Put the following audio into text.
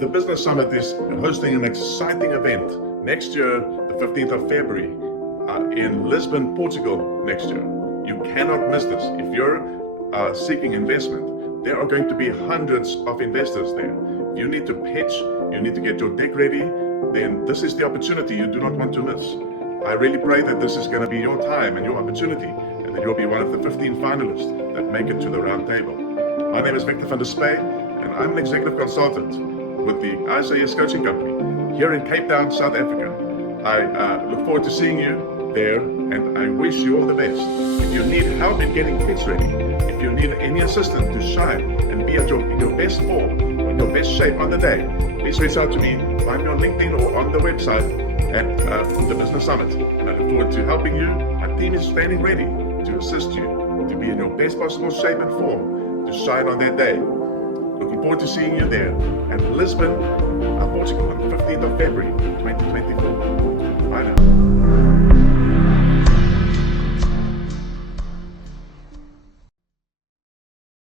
The Business Summit is hosting an exciting event next year, the 15th of February, in Lisbon, Portugal next year. You cannot miss this. If you're seeking investment, there are going to be hundreds of investors there. You need to pitch, you need to get your deck ready, then this is the opportunity you do not want to miss. I really pray that this is going to be your time and your opportunity, and that you'll be one of the 15 finalists that make it to the round table. My name is Victor van der Spey, and I'm an executive consultant with the ISAS Coaching Company here in Cape Town, South Africa. I look forward to seeing you there, and I wish you all the best. If you need help in getting pitch ready, if you need any assistance to shine and be at in your best form, in your best shape on the day, please reach out to me. Find me on LinkedIn or on the website at the Business Summit. And I look forward to helping you. My team is standing ready to assist you to be in your best possible shape and form to shine on that day. Looking forward to seeing you there at Lisbon, Portugal on the 15th of February, 2024. Bye now.